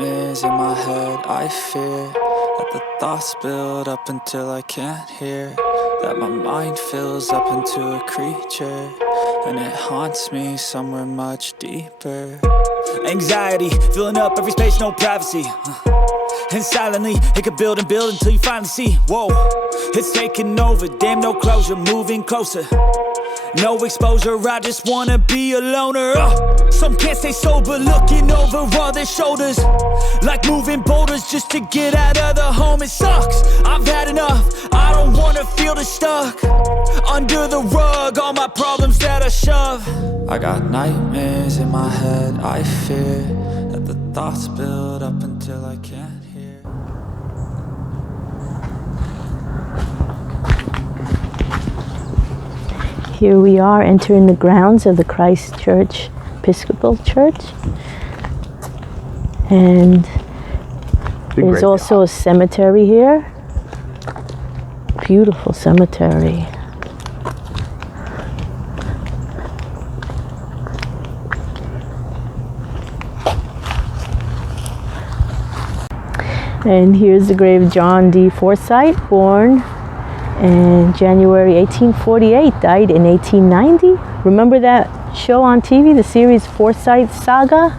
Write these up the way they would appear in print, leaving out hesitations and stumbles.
nightmares in my head. I fear that the thoughts build up until I can't hear, that my mind fills up into a creature, and it haunts me somewhere much deeper. Anxiety filling up every space, no privacy. And silently, it could build and build until you finally see, whoa, it's taking over, damn, no closure, moving closer. No exposure, I just wanna be a loner. Some can't stay sober, looking over all their shoulders, like moving boulders just to get out of the home. It sucks, I've had enough, I don't wanna feel the stuck under the rug, all my problems that I shove. I got nightmares in my head, I fear that the thoughts build up until I can't hear. Here we are entering the grounds of the Christ Church Episcopal Church, and there's also a cemetery here. Beautiful cemetery. And here's the grave of John D. Forsyth, born in January 1848, died in 1890. Remember that show on TV, the series Forsyth Saga?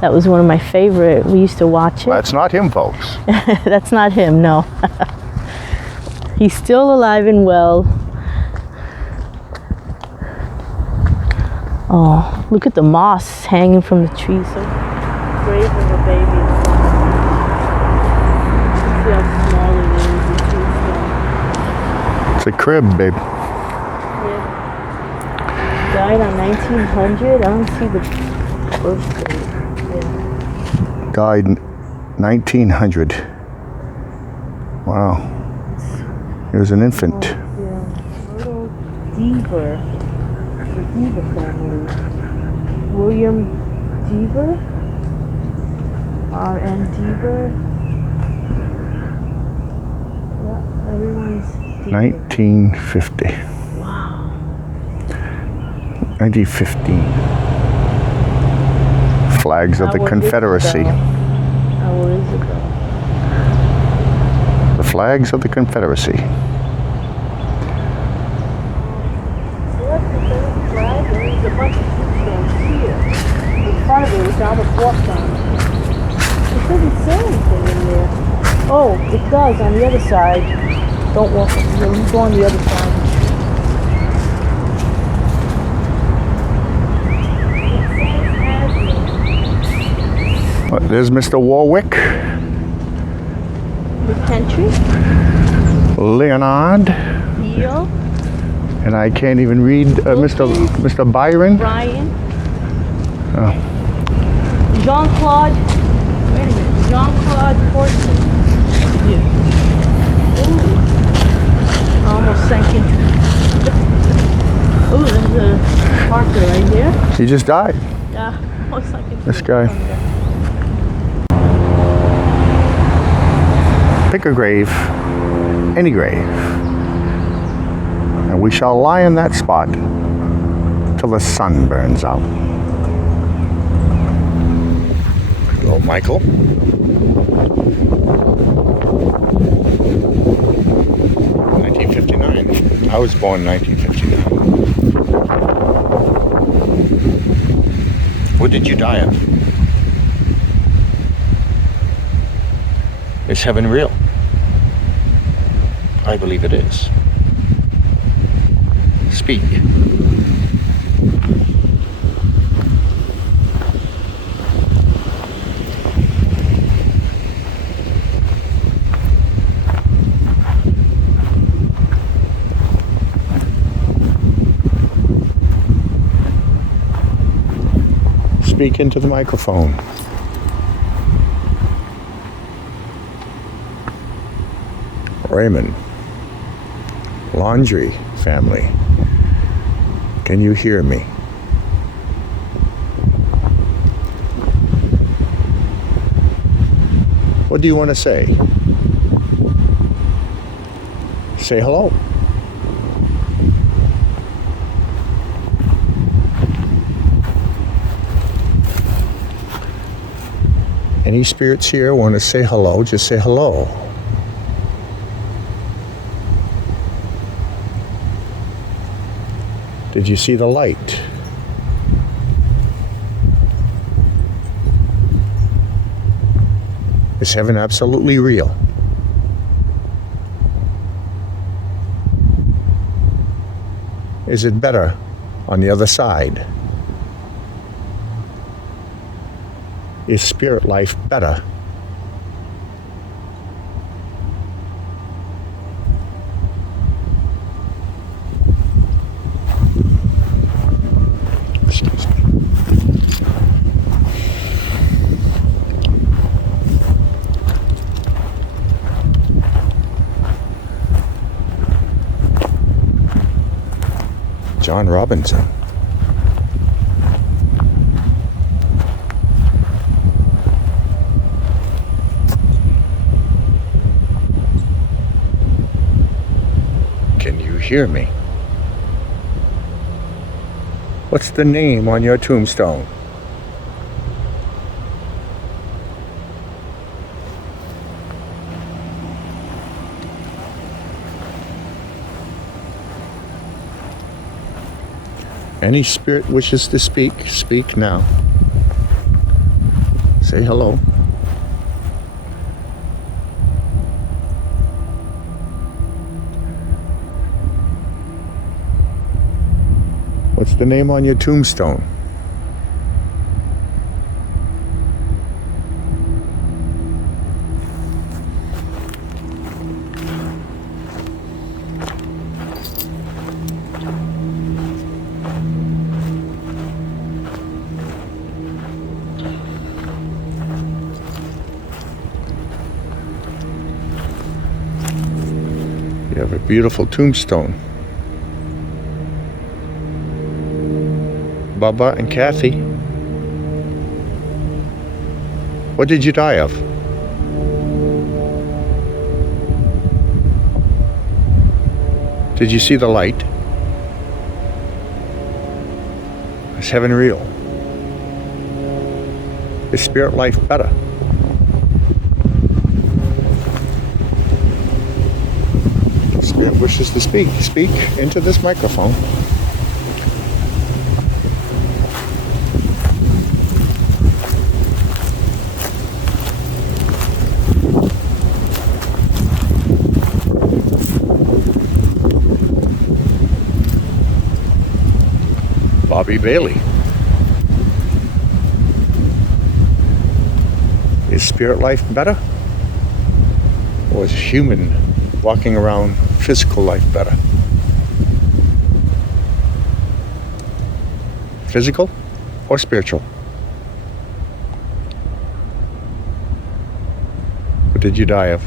That was one of my favorite. We used to watch it. That's not him, folks. That's not him, no. He's still alive and well. Oh, look at the moss hanging from the trees. So grave of a baby. See how small it is. It's a crib, babe. Yeah. Died on 1900. I don't see the birth date. Yeah. Died 1900. Wow. He was an infant. Yeah. Little Deaver. The Deaver family. William Deaver. R.N. Deaver. Yeah, everyone's Deaver. 1950. Wow. 1915. Flags of the Confederacy. How is it though? The flags of the Confederacy. See that Confederate flag? There's a bunch of tombstones here. In front of it was down the walk down. It doesn't say anything in there. Oh, it does on the other side. Don't walk up here. Let me go on the other side. There's Mr. Warwick. McKentry. Leonard. Neil. And I can't even read Mr. Byron. Brian. Oh. Jean-Claude. Wait a minute. Jean-Claude Porson. Yeah. Ooh. Almost sank into. Ooh, there's a Parker right here. He just died. Yeah. Almost sank into. This guy. Pick a grave, any grave, and we shall lie in that spot till the sun burns out. Hello, Michael. '59. I was born in 1959. What did you die of? Is heaven real? I believe it is. Speak. Speak into the microphone. Raymond, laundry family, can you hear me? What do you want to say? Say hello. Any spirits here want to say hello, just say hello. Did you see the light? Is heaven absolutely real? Is it better on the other side? Is spirit life better? Excuse me. John Robinson. Can you hear me? What's the name on your tombstone? Any spirit wishes to speak, speak now. Say hello. What's the name on your tombstone? You have a beautiful tombstone. Bubba and Kathy. What did you die of? Did you see the light? Is heaven real? Is spirit life better? Spirit wishes to speak. Speak into this microphone. Bobby Bailey. Is spirit life better? Or is human walking around physical life better? Physical or spiritual? What did you die of?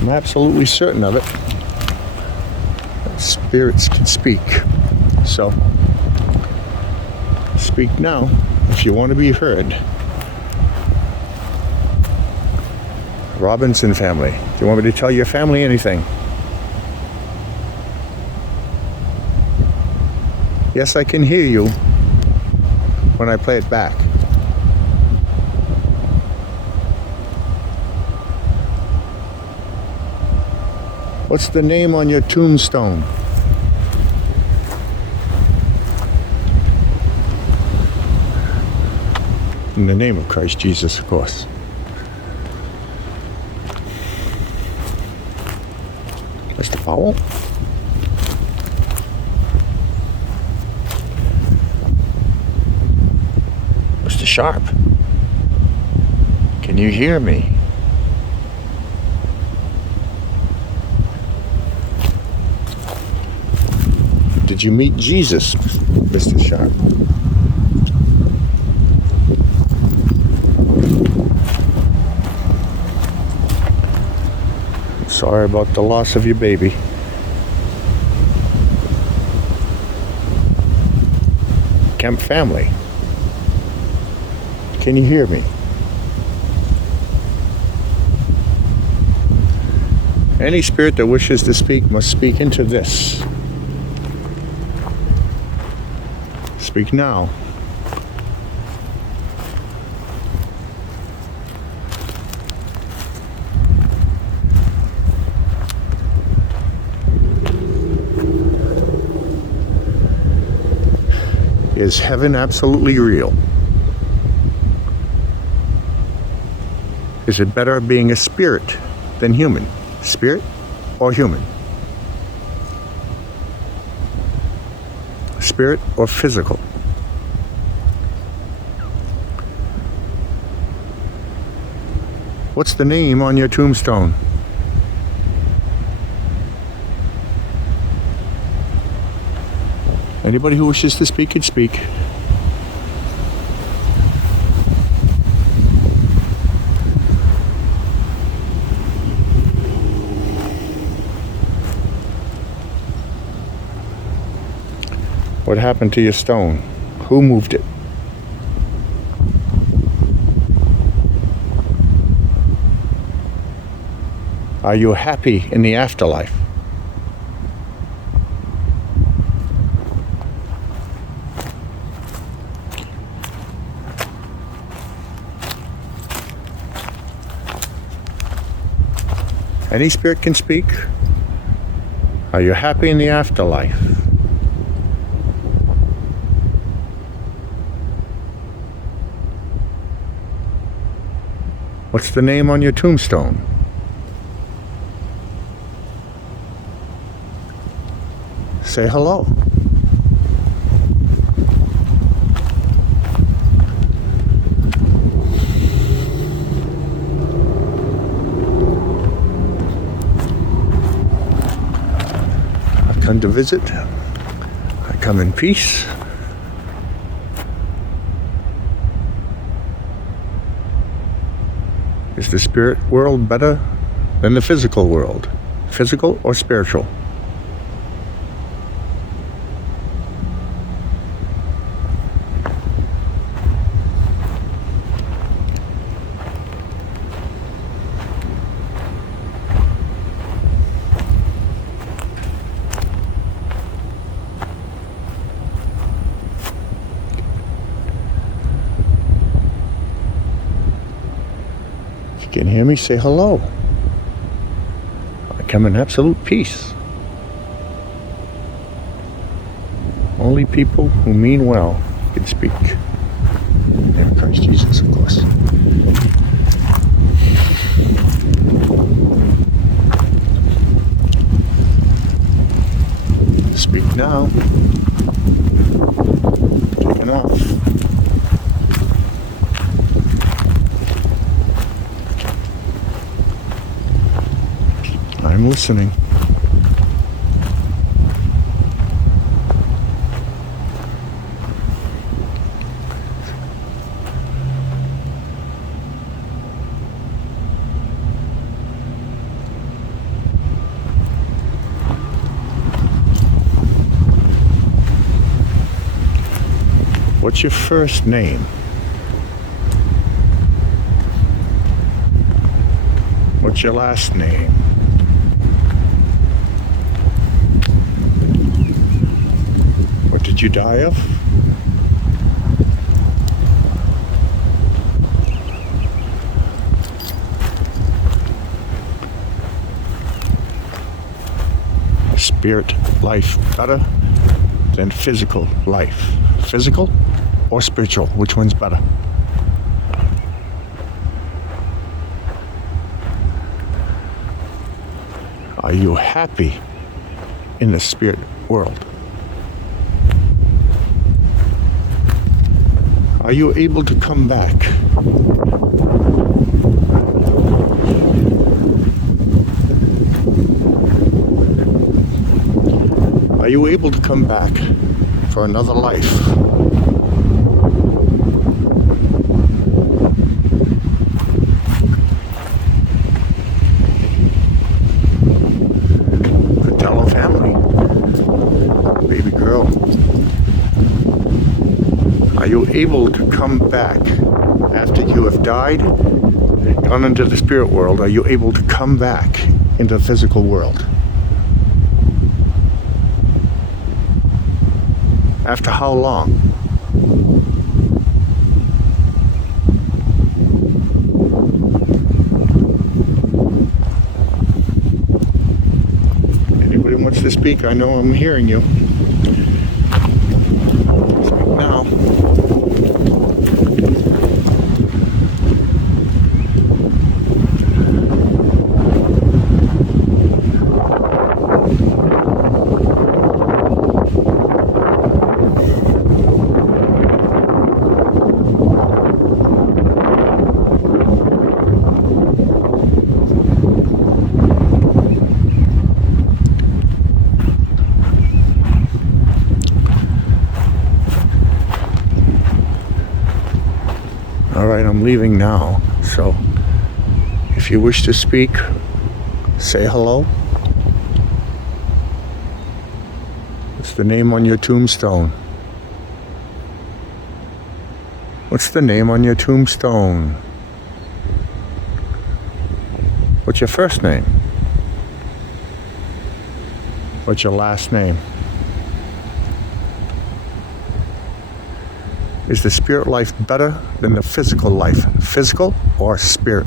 I'm absolutely certain of it. That spirits can speak. So, speak now if you want to be heard. Robinson family. Do you want me to tell your family anything? Yes, I can hear you when I play it back. What's the name on your tombstone? In the name of Christ Jesus, of course. Mr. Powell? Mr. Sharp? Can you hear me? Did you meet Jesus, Mr. Sharp? Sorry about the loss of your baby. Kemp family. Can you hear me? Any spirit that wishes to speak must speak into this. Speak now. Is heaven absolutely real? Is it better being a spirit than human? Spirit or human? Spirit or physical? What's the name on your tombstone? Anybody who wishes to speak can speak. What happened to your stone? Who moved it? Are you happy in the afterlife? Any spirit can speak. Are you happy in the afterlife? What's the name on your tombstone? Say hello. I've come to visit. I come in peace. Is the spirit world better than the physical world? Physical or spiritual? If you can hear me, say hello. I come in absolute peace. Only people who mean well can speak. In Christ Jesus, of course. Speak now. Taking off. I'm listening. What's your first name? What's your last name? What did you die of? Spirit life better than physical life? Physical or spiritual? Which one's better? Are you happy in the spirit world? Are you able to come back? Are you able to come back for another life? Patella family, baby girl. Are you able to come back after you have died, gone into the spirit world? Are you able to come back into the physical world. After how long? Anybody wants to speak? I know I'm hearing you. Speak now. Alright, I'm leaving now, so if you wish to speak, say hello. What's the name on your tombstone? What's the name on your tombstone? What's your first name? What's your last name? Is the spirit life better than the physical life? Physical or spirit?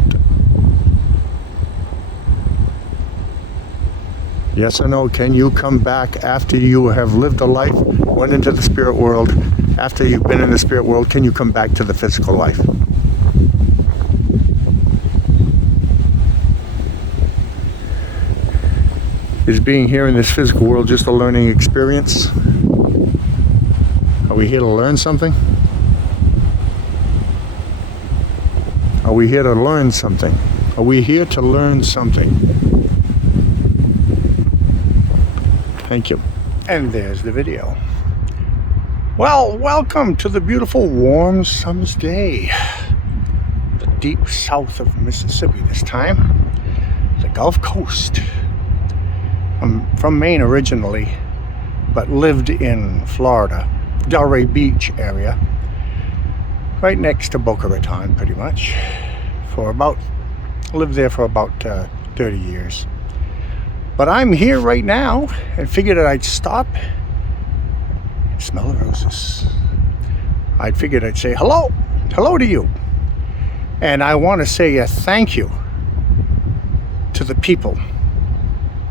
Yes or no? Can you come back after you have lived a life, went into the spirit world? After you've been in the spirit world, can you come back to the physical life? Is being here in this physical world just a learning experience? Are we here to learn something? Are we here to learn something? Are we here to learn something? Thank you. And there's the video. Well, welcome to the beautiful warm summer's day. The deep south of Mississippi this time. The Gulf Coast. I'm from Maine originally, but lived in Florida, Delray Beach area. Right next to Boca Raton, pretty much. Lived there for about 30 years. But I'm here right now and figured that I'd stop and smell the roses. I figured I'd say hello to you. And I want to say a thank you to the people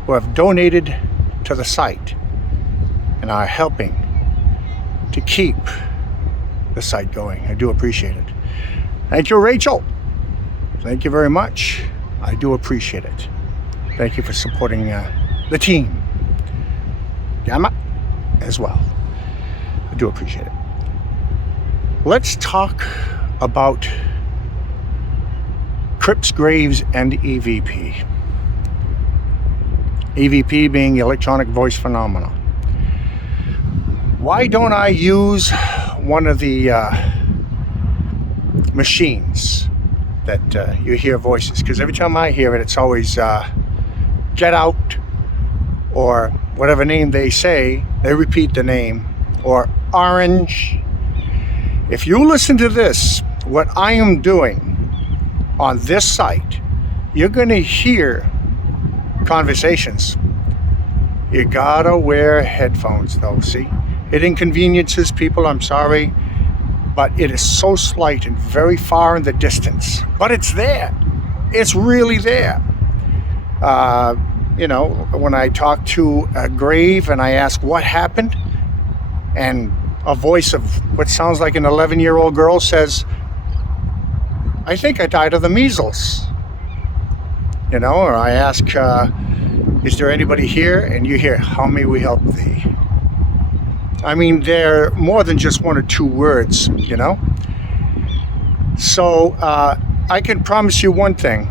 who have donated to the site and are helping to keep the site going. I do appreciate it. Thank you, Rachel. Thank you very much. I do appreciate it. Thank you for supporting the team. Gamma as well. I do appreciate it. Let's talk about Crypts Graves and EVP. EVP being electronic voice phenomena. Why don't I use one of the machines that you hear voices? Because every time I hear it, it's always get out, or whatever name they say, they repeat the name, or orange. If you listen to this, what I am doing on this site, you're going to hear conversations. You gotta wear headphones though, see? It inconveniences people, I'm sorry, but it is so slight and very far in the distance. But it's there. It's really there. When I talk to a grave and I ask what happened, and a voice of what sounds like an 11-year-old girl says, I think I died of the measles. Or I ask, is there anybody here? And you hear, how may we help thee? I mean, they're more than just one or two words, So I can promise you one thing.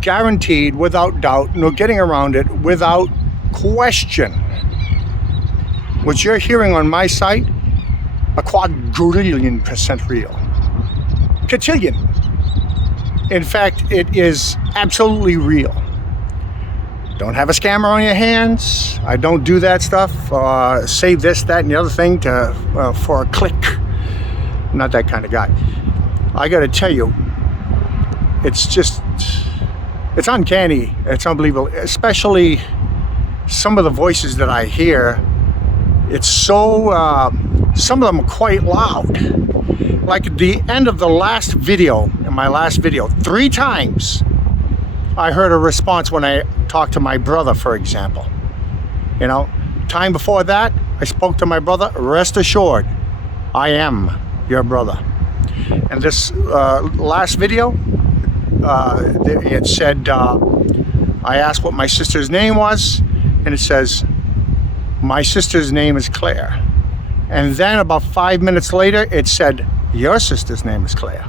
Guaranteed, without doubt, no getting around it, without question. What you're hearing on my site, a quadrillion% real. Cotillion. In fact, it is absolutely real. Don't have a scammer on your hands. I don't do that stuff. Say this, that, and the other thing for a click. I'm not that kind of guy. I got to tell you, it's just It's uncanny. It's unbelievable, especially some of the voices that I hear. It's so, some of them are quite loud. Like at the end of the last video, in my last video, 3 times I heard a response when I talked to my brother, for example. You know, time before that, I spoke to my brother. Rest assured, I am your brother. And this last video, it said, I asked what my sister's name was, and it says, my sister's name is Claire. And then about 5 minutes later, it said, your sister's name is Claire.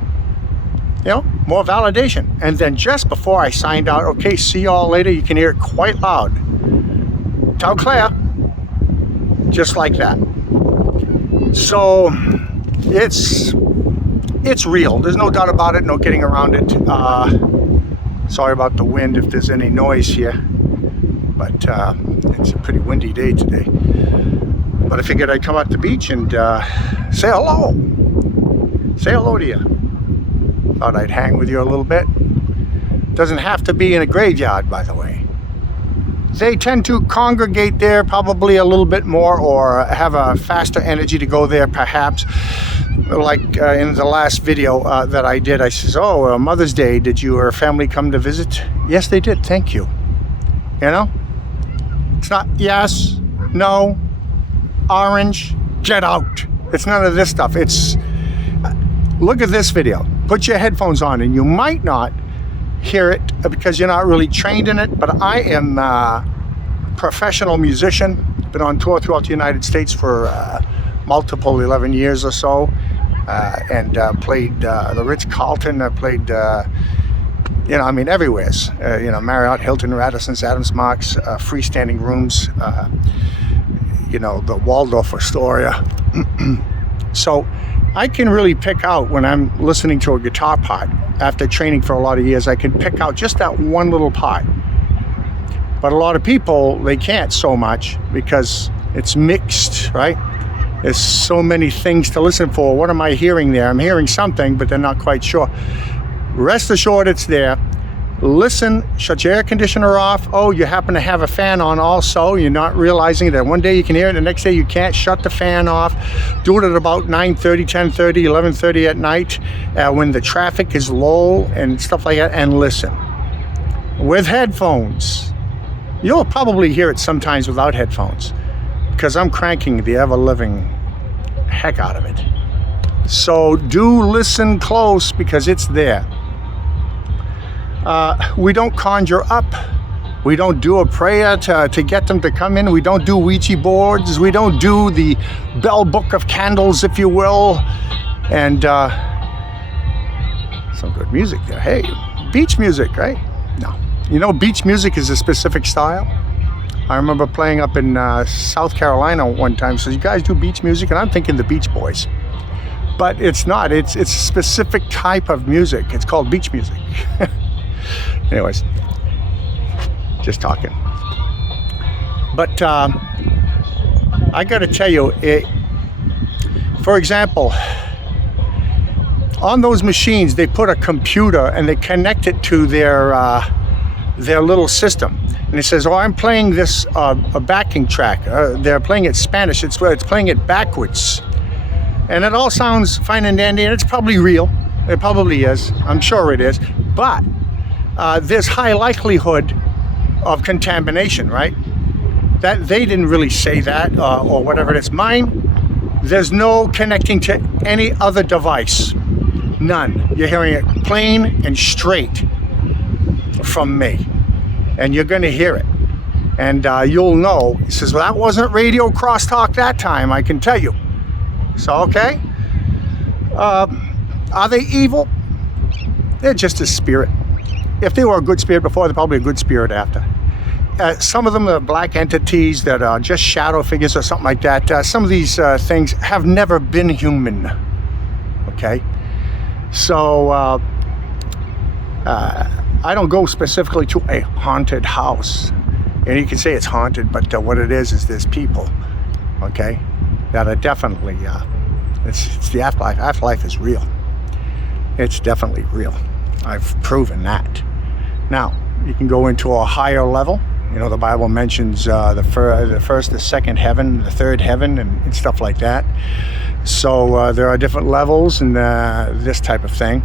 You know, more validation. And then just before I signed out, okay, see y'all later, you can hear it quite loud. Tell Claire. Just like that. So, it's real. There's no doubt about it, no getting around it. Sorry about the wind if there's any noise here. But it's a pretty windy day today. But I figured I'd come out to the beach and say hello. Say hello to you. Thought I'd hang with you a little bit. Doesn't have to be in a graveyard, by the way. They tend to congregate there probably a little bit more, or have a faster energy to go there perhaps. Like in the last video that I did, I says, oh, Mother's Day, did your family come to visit? Yes, they did, thank you. You know? It's not yes, no, orange, get out. It's none of this stuff. It's, look at this video. Put your headphones on, and you might not hear it because you're not really trained in it, but I am a professional musician. Been on tour throughout the United States for multiple 11 years or so, and played the Ritz-Carlton. I played, you know, I mean, everywhere. You know, Marriott, Hilton, Radisson's, Adams Marks, freestanding rooms, you know, the Waldorf Astoria. So I can really pick out when I'm listening to a guitar part. After training for a lot of years, I can pick out just that one little part. But a lot of people, they can't so much because it's mixed, right? There's so many things to listen for. What am I hearing there? I'm hearing something, but they're not quite sure. Rest assured it's there. Listen, shut your air conditioner off. Oh, you happen to have a fan on also. You're not realizing that one day you can hear it, the next day you can't. Shut the fan off. Do it at about 9:30, 10:30, 11:30 at night when the traffic is low and stuff like that, and listen. With headphones. You'll probably hear it sometimes without headphones because I'm cranking the ever-living heck out of it. So do listen close because it's there. We don't conjure up. We don't do a prayer to get them to come in. We don't do Ouija boards. We don't do the bell book of candles, if you will. And some good music there. Hey, beach music, right? No. You know, beach music is a specific style. I remember playing up in South Carolina one time. So you guys do beach music? And I'm thinking the Beach Boys. But it's not. It's a specific type of music. It's called beach music. Anyways, just talking. But I got to tell you, for example, on those machines, they put a computer and they connect it to their little system. And it says, oh, I'm playing this a backing track. They're playing it Spanish. It's playing it backwards. And it all sounds fine and dandy, and it's probably real. It probably is. I'm sure it is. But there's high likelihood of contamination, right? That they didn't really say that or whatever it is. Mine, there's no connecting to any other device. None. You're hearing it plain and straight from me. And you're going to hear it. And you'll know. He says, well, that wasn't radio crosstalk that time, I can tell you. So, okay. Are they evil? They're just a spirit. If they were a good spirit before, they're probably a good spirit after. Some of them are black entities that are just shadow figures or something like that. Some of these things have never been human. Okay? So, I don't go specifically to a haunted house. And you can say it's haunted, but what it is there's people, okay, that are definitely, it's the afterlife. Afterlife is real. It's definitely real. I've proven that. Now, You can go into a higher level. You know, the Bible mentions the first, the second heaven, the third heaven, and stuff like that. So there are different levels and this type of thing.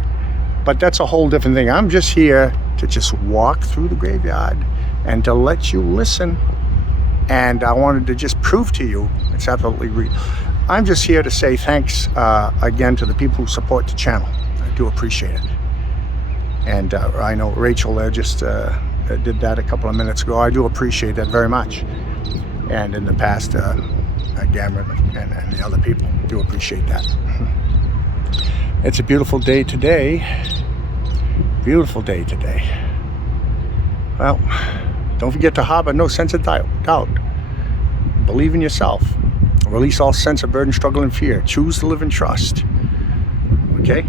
But that's a whole different thing. I'm just here to just walk through the graveyard and to let you listen. And I wanted to just prove to you it's absolutely real. I'm just here to say thanks again to the people who support the channel. I do appreciate it. And I know Rachel there just did that a couple of minutes ago. I do appreciate that very much. And in the past, Cameron and the other people do appreciate that. It's a beautiful day today. Beautiful day today. Well, don't forget to harbor no sense of doubt. Believe in yourself. Release all sense of burden, struggle, and fear. Choose to live in trust. Okay?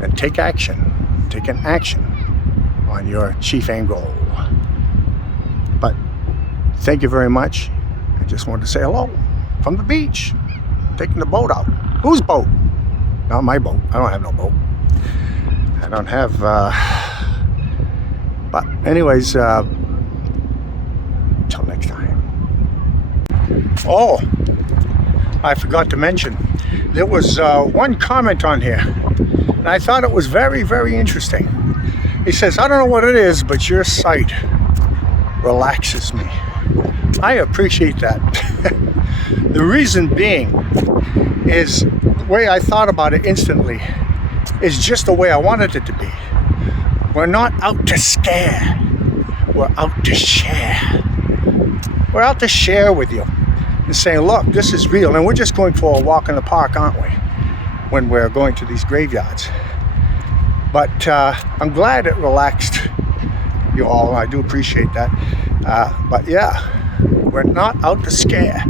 And take action. Take an action on your chief end goal. But thank you very much. I just wanted to say hello from the beach. Taking the boat out. Whose boat? Not my boat. I don't have no boat. I don't have, but anyways, till next time. Oh, I forgot to mention, there was one comment on here, and I thought it was very, very interesting. He says, I don't know what it is, but your sight relaxes me. I appreciate that. The reason being is the way I thought about it instantly is just the way I wanted it to be. We're not out to scare. We're out to share. We're out to share with you and saying, look, this is real. And we're just going for a walk in the park, aren't we? When we're going to these graveyards. But I'm glad it relaxed you all. I do appreciate that. But yeah, we're not out to scare.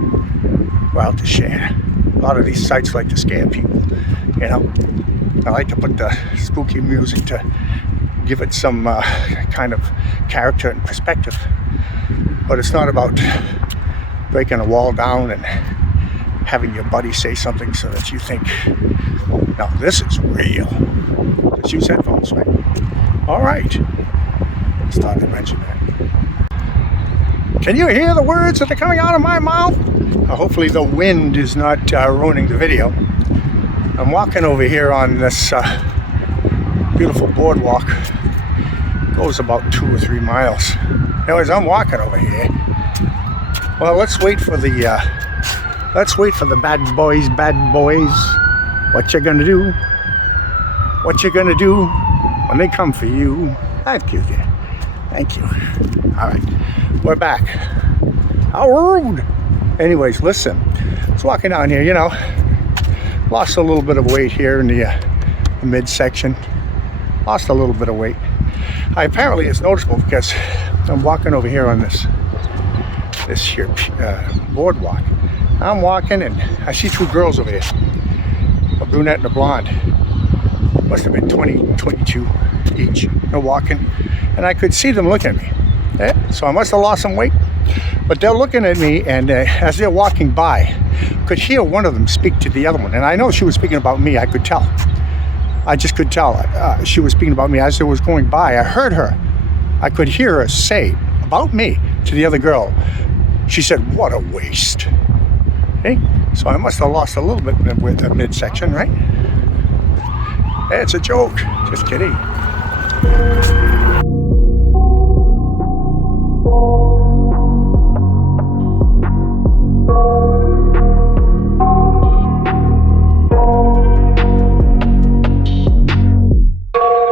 We're out to share. A lot of these sites like to scare people. You know, I like to put the spooky music to give it some kind of character and perspective. But it's not about breaking a wall down and having your buddy say something so that you think, no, this is real. Just use headphones, right? All right. Let's start to mention that. Can you hear the words that are coming out of my mouth? Hopefully the wind is not ruining the video. I'm walking over here on this beautiful boardwalk. It goes about 2 or 3 miles. Anyways, I'm walking over here. Well, let's wait for the bad boys. What you gonna do? What you gonna do when they come for you? Thank you, dear. Thank you. All right, we're back. How rude. Anyways, listen. I was walking down here, you know. Lost a little bit of weight here in the midsection. Lost a little bit of weight. Apparently it's noticeable because I'm walking over here on this here boardwalk. I'm walking and I see 2 girls over here, a brunette and a blonde. Must have been 20, 22 each. They're walking, and I could see them looking at me. Yeah, so I must have lost some weight. But they're looking at me, and as they're walking by, I could hear one of them speak to the other one. And I know she was speaking about me. I could tell. I just could tell. She was speaking about me as they was going by. I heard her. I could hear her say about me to the other girl. She said, "What a waste." Okay? So I must have lost a little bit with the midsection, right? It's a joke. Just kidding.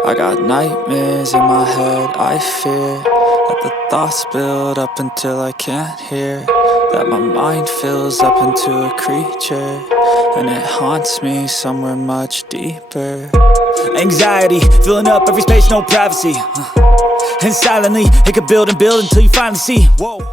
I got nightmares in my head, I fear that the thoughts build up until I can't hear, that my mind fills up into a creature, and it haunts me somewhere much deeper. Anxiety, filling up every space, no privacy. And silently, it could build and build until you finally see, whoa.